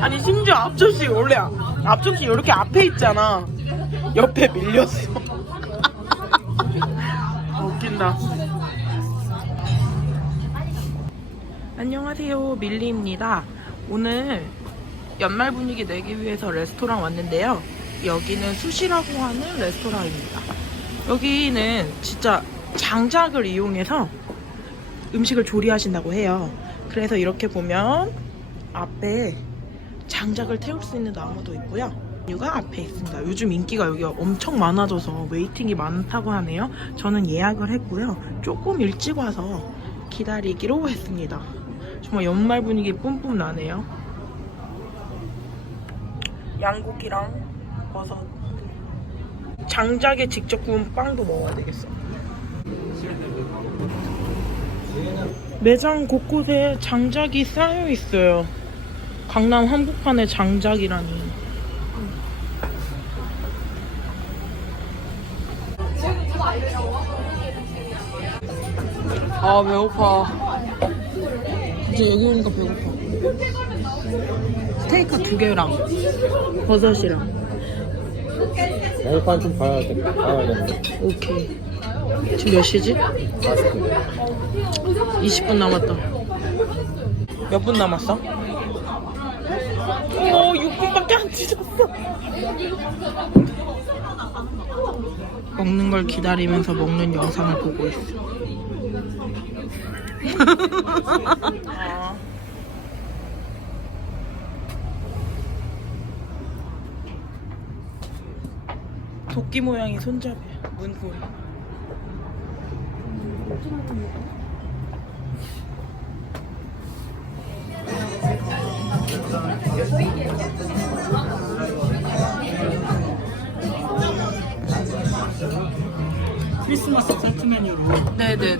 아니 심지어 앞접시 원래 앞접시 이렇게 앞에 있잖아. 옆에 밀렸어. 웃긴다. 안녕하세요, 밀리입니다. 오늘 연말 분위기 내기 위해서 레스토랑 왔는데요. 여기는 수시라고 하는 레스토랑입니다. 여기는 진짜 장작을 이용해서 음식을 조리하신다고 해요. 그래서 이렇게 보면 앞에 장작을 태울 수 있는 나무도 있고요. 메뉴가 앞에 있습니다. 요즘 인기가 여기 엄청 많아져서 웨이팅이 많다고 하네요. 저는 예약을 했고요. 조금 일찍 와서 기다리기로 했습니다. 정말 연말 분위기 뿜뿜 나네요. 양고기랑 버섯, 장작에 직접 구운 빵도 먹어야 되겠어. 매장 곳곳에 장작이 쌓여 있어요. 강남 한복판에 장작이라니. 아, 배고파. 이제 여기 오니까 배고파. 스테이크 2개랑 버섯이랑. 메뉴판 좀 봐야 돼. 오케이. 지금 몇 시지? 20분 남았다. 몇 분 남았어? 6분밖에 안 지났어. 먹는 걸 기다리면서 먹는 영상을 보고 있어. 도끼 모양의 손잡이, 문고리. 크리스마스 세트 메뉴로 네네네.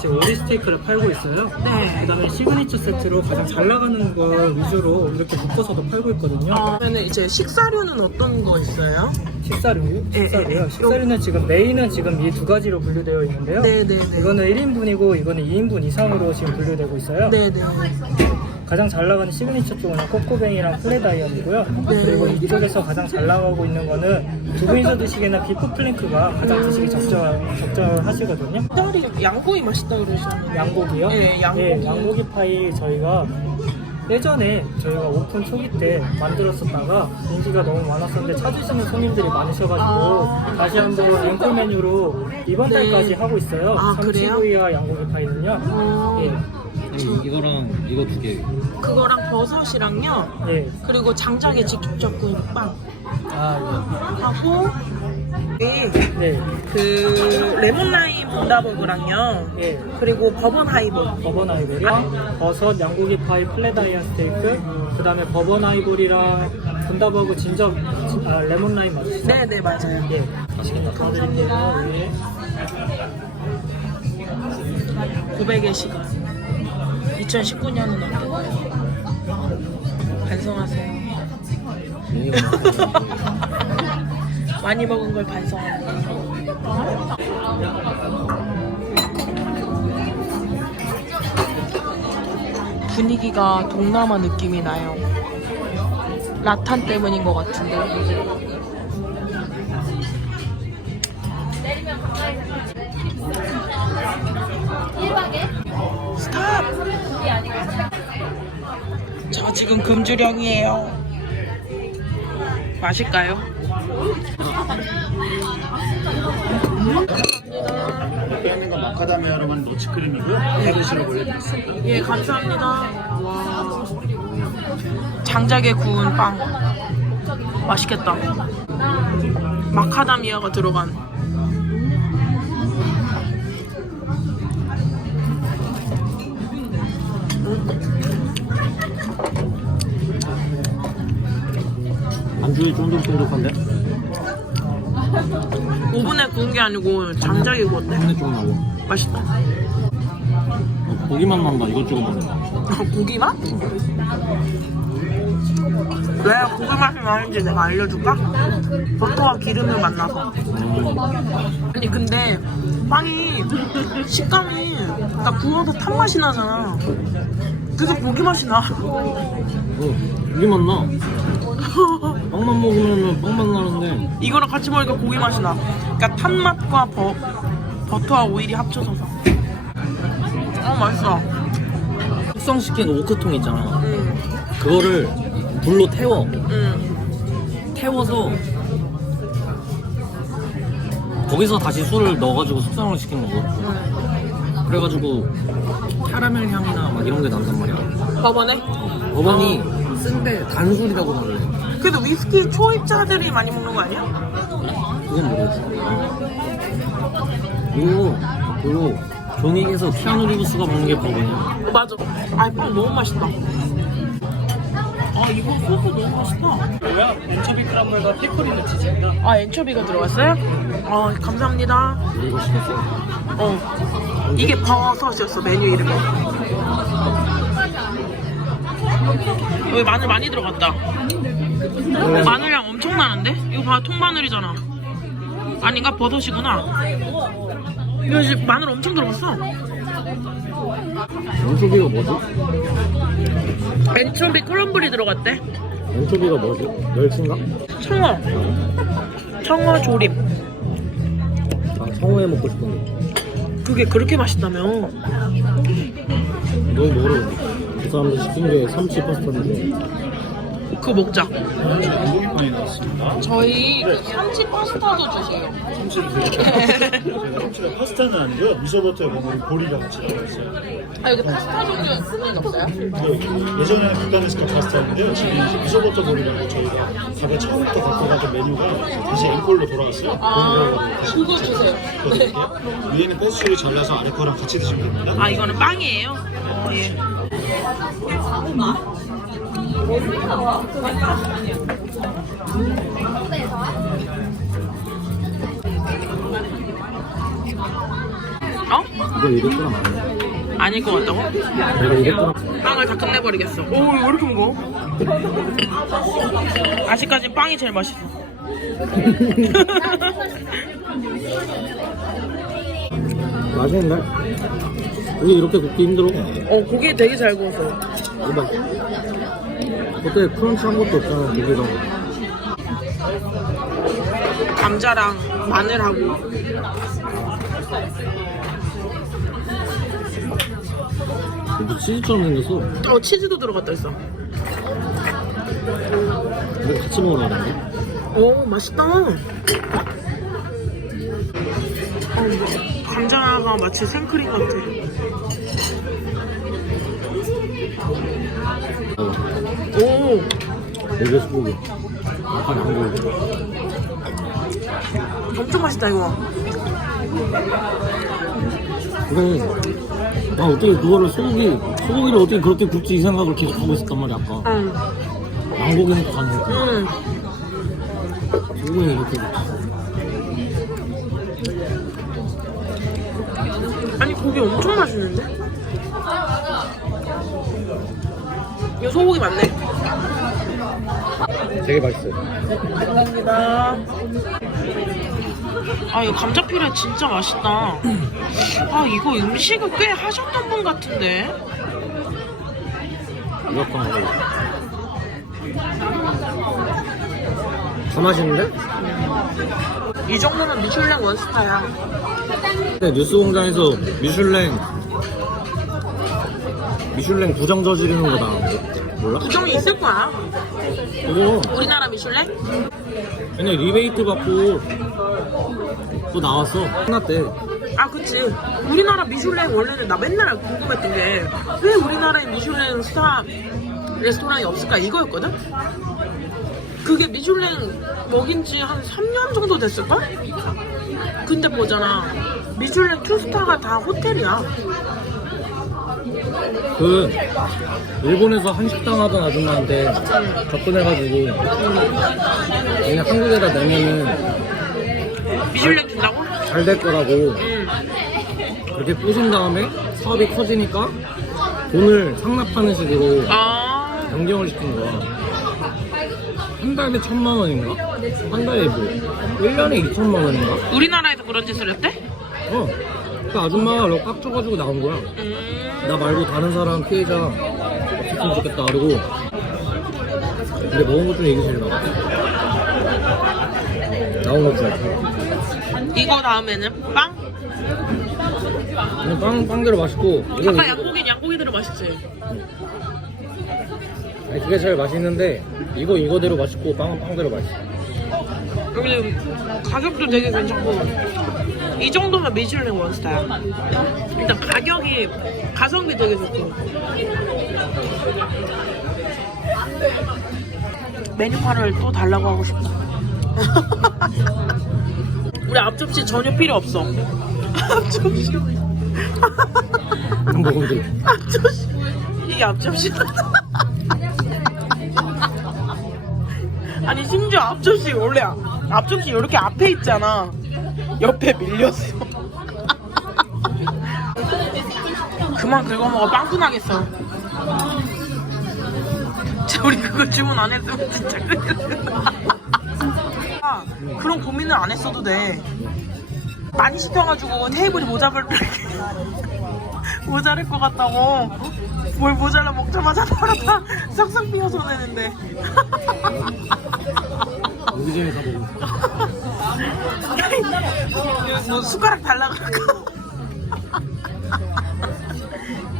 지금 오리 스테이크를 팔고 있어요. 네. 그 다음에 시그니처 세트로 가장 잘 나가는 거 위주로 이렇게 묶어서도 팔고 있거든요. 그러면 이제 식사류는 어떤 거 있어요? 식사류요? 네, 식사류요? 식사류는 지금 메인은 지금 이 두 가지로 분류되어 있는데요. 네네네. 이거는 1인분이고 이거는 2인분 이상으로 지금 분류되고 있어요. 네네. 가장 잘 나가는 시그니처 쪽은 꼬꼬뱅이랑 플레다이언이고요. 네. 그리고 이쪽에서 가장 잘 나가고 있는 거는 두 분이서 드시기에는 비프 플랭크가 가장 드시기 적절하시거든요. 양고기 맛있다 그러셨는데. 양고기요? 네, 양고기. 네, 양고기 파이 저희가 예전에 저희가 오픈 초기 때 만들었었다가 인기가 너무 많았었는데 찾으시는 손님들이 많으셔가지고 다시 한번 앵콜 메뉴로 이번 네. 달까지 하고 있어요. 아, 참치구이와 양고기 파이는요. 예. 이거랑 이거 2개. 그거랑 버섯이랑요. 예. 그리고 장작에 직접 구운 빵 아, 하고 예. 네. 그 레몬라임 본다버거랑요. 예. 그리고 버번 하이볼. 버번 아이보리랑 버섯 양고기 파이 플레다이언 스테이크, 그 다음에 버번 아이보리랑 분다버그 레몬 라임 맞으시죠? 네네 맞아요. 예. 맛있겠다. 감사합니다. 예. 고백의 시간. 2019년은 어때요? 반성하세요. 많이 먹은 걸 반성하는 거예요. 분위기가 동남아 느낌이 나요. 라탄 때문인 것 같은데. 스탑! 저 지금 금주령이에요. 마실까요? 빼는 건 마카다미아로만 노치크림이고요. 헤드시로 올려드렸습니다. 예, 감사합니다. 와. 장작에 구운 빵. 맛있겠다. 마카다미아가 들어간. 안주이 쫀득쫀득한데? 오븐에 구운 게 아니고 장작에 구웠대. 근데 조금 나고. 맛있다. 고기만 난다. 이것 찍어 먹는다. 고기 맛? 왜 고기 맛이 나는지 내가 알려줄까? 버터와 기름을 만나서. 아니 근데 빵이 식감이 딱 구워서 탄 맛이 나잖아. 계속 고기 맛이 나. 고기 맛 나. 빵만 먹으면 빵 맛 나는데. 이거랑 같이 먹으니까 고기 맛이 나. 그러니까 탄맛과 버터와 오일이 합쳐져서. 맛있어. 숙성시킨 오크통 있잖아. 응. 그거를 불로 태워. 응. 태워서 거기서 다시 술을 넣어가지고 숙성을 시킨 거고. 그래가지고 캐러멜 향이나 막 이런 게 난단 말이야. 법원에? 법원이 쓴데 단술이라고 말해. 그래도 위스키 초입자들이 많이 먹는 거 아니야? 그건 모르겠어. 그리고 조닉에서 키아누 리브스가 먹는 게 법원이야. 맞아. 아, 빵 너무 맛있다. 아, 이거 소스 너무 맛있다. 뭐야? 엔초비 크럼블과 페퍼리노 치즈입니다. 아, 엔초비가 들어갔어요? 감사합니다. 이거 시켰어. 이게 버섯이었어, 메뉴 이름이. 여기 마늘 많이 들어갔다. 마늘량 엄청 많은데? 이거 봐, 통마늘이잖아. 아닌가? 버섯이구나. 이거 지금 마늘 엄청 들어갔어. 엔초비가 뭐지? 엔초비 크럼블이 들어갔대. 엔초비가 뭐지? 멸치인가? 청어 조림. 아, 청어회 먹고 싶은데. 그게 그렇게 맛있다며. 너무 먹으러 그 사람들 시킨 게 삼치 파스타인데. 그거 먹자. 공복이빵이 나왔습니다. 저희 참치 파스타도 주세요. 참치가 파스타는 아니고요. 미소버터에 먹는 보리가 같이 들어있어요. 아, 여기 파스타 종류 쓰는 거 없어요? 예전에는 북한에서 파스타였는데요. 지금 이제 미소버터 보리라고 저희가 가게 처음부터 갖고 가던 메뉴가 다시 앵콜로 돌아왔어요. 그거 주세요. 네. 위에는 패스츄리 잘라서 아래 거랑 같이 드시면 됩니다. 아, 이거는 빵이에요? 예. 이거 200g 아니야? 아닐 것 같다고? 내가 200g. 빵을 다 끝내버리겠어. 오, 왜 이렇게 무거워? 아직까진 빵이 제일 맛있어. 맛있는데? 이게 이렇게 굽기 힘들어. 고기 되게 잘 구웠어. 이거 그때 크런치한 것도 없잖아, 고기랑. 감자랑 마늘하고. 이거 치즈처럼 생겼어. 치즈도 들어갔다 있어. 이거 같이 먹으라 그러네. 오, 맛있다. 감자가 마치 생크림 같아. 오, 이게 소고기. 약간 양고기. 엄청 맛있다 이거. 그래. 어떻게 그거를 소고기를 어떻게 그렇게 굽지 이 생각을 계속 하고 있었단 말이야, 아까. 응. 양고기는 또 가능했고. 응. 소고기는 이렇게 굽지. 아니 고기 엄청 맛있는데? 이거 소고기 맞네. 되게 맛있어요. 감사합니다. 아, 이거 감자피레 진짜 맛있다. 아, 이거 음식을 꽤 하셨던 분 같은데? 이것도 먹어. 더 맛있는데? 이 정도면 미슐랭 원스타야. 근데 뉴스공장에서 미슐랭 부정 저지르는 거다. 몰라? 부정이 있을 거야. 그거 우리나라 미슐랭? 그냥 리베이트 받고 또 나왔어. 끝났대. 아, 그치. 우리나라 미슐랭 원래는 나 맨날 궁금했던 게 왜 우리나라에 미슐랭 스타 레스토랑이 없을까 이거였거든? 그게 미슐랭 먹인 지 한 3년 정도 됐을걸? 근데 보잖아. 미슐랭 2스타가 다 호텔이야. 그 일본에서 한식당 하던 아줌마한테 접근해가지고 그냥 한국에다 내면은 미슐랭 준다고? 잘 될 거라고 응. 그렇게 꼬신 다음에 사업이 커지니까 돈을 상납하는 식으로 아, 변경을 시킨 거야. 한 달에 1,000만 원인가? 한 달에 뭐 1년에 2,000만 원인가? 우리나라에서 그런 짓을 했대? 그 아줌마가 꽉 줘가지고 나온 거야. 나 말고 다른 사람 피해자 맛있으면 좋겠다. 그리고 근데 먹은 것 중에 이게 제일 나아. 나온 것 중에. 이거 다음에는 빵? 그냥 빵대로 맛있고 이건 아까 양고기대로 맛있지? 아니, 그게 제일 맛있는데 이거대로 맛있고 빵은 빵대로 맛있어. 여기 가격도 되게 괜찮고 이 정도면 미슐랭 원스타야. 일단 가격이 가성비 되게 좋고 메뉴판을 또 달라고 하고 싶다. 우리 앞접시 전혀 필요 없어. 앞접시 한번 먹으면 돼. 앞접시 이게 앞접시다. 아니 심지어 앞접시 원래 앞접시 이렇게 앞에 있잖아. 옆에 밀렸어. 그만 긁어먹어. 빵꾸 나겠어. 진짜 우리 그거 주문 안 했으면 진짜 큰일 나. 그런 고민을 안 했어도 돼. 많이 시켜가지고 테이블이 모자랄 것 같다고. 뭘 모자라 먹자마자 바로 다 싹싹 비워서 내는데. 오기전에 다 먹어. 뭐 숟가락 달라고 할까?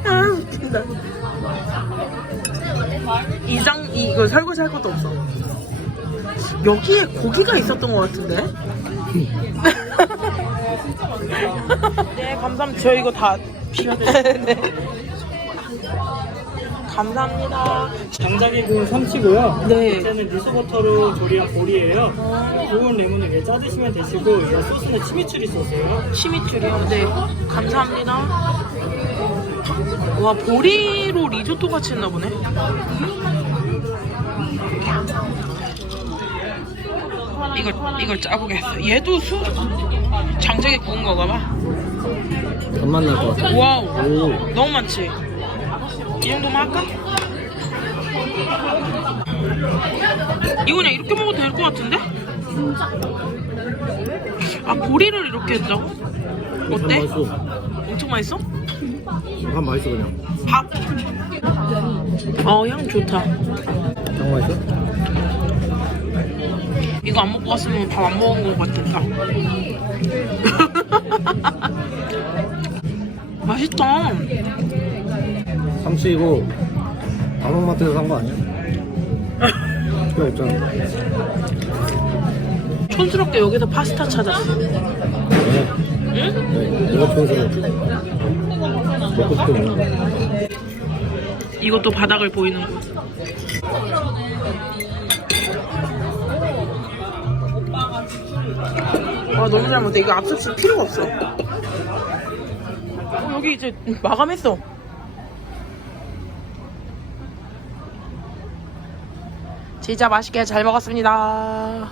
아 웃긴다. 이거 설거지 할 것도 없어. 여기에 고기가 있었던 것 같은데? 네 감사합니다. 저 이거 다 비웠는데. 감사합니다. 장작에 구운 참치고요. 네. 이제는 미소버터로 조리한 보리예요. 구운 레몬을 위에 짜드시면 되시고 이 소스는 치미추리 소스예요. 치미추리요. 네 감사합니다. 와 보리로 리조또 같이 했나 보네. 이걸 짜보겠어. 얘도 장작에 구운 거가 봐. 간만 날 것 같아. 와우. 오. 너무 많지? 이 정도만 할까? 이거 그냥 이렇게 먹어도 될 것 같은데? 아 보리를 이렇게 했다고? 어때? 맛있어. 엄청 맛있어? 밥 맛있어 그냥. 밥? 향 좋다. 장 맛있어? 이거 안 먹고 갔으면 밥 안 먹은 것 같았다. 맛있다. 삼치 이거 다목마트에서 산 거 아니야? 필요 없잖아. 촌스럽게 여기서 파스타 찾았어. 네. 응? 네. 이거 촌스러워. 먹고 싶어 먹는 거. 이것도 바닥을 보이는 거. 아 너무 잘 먹었다. 이거 앞접시 필요가 없어. 여기 이제 마감했어. 진짜 맛있게 잘 먹었습니다.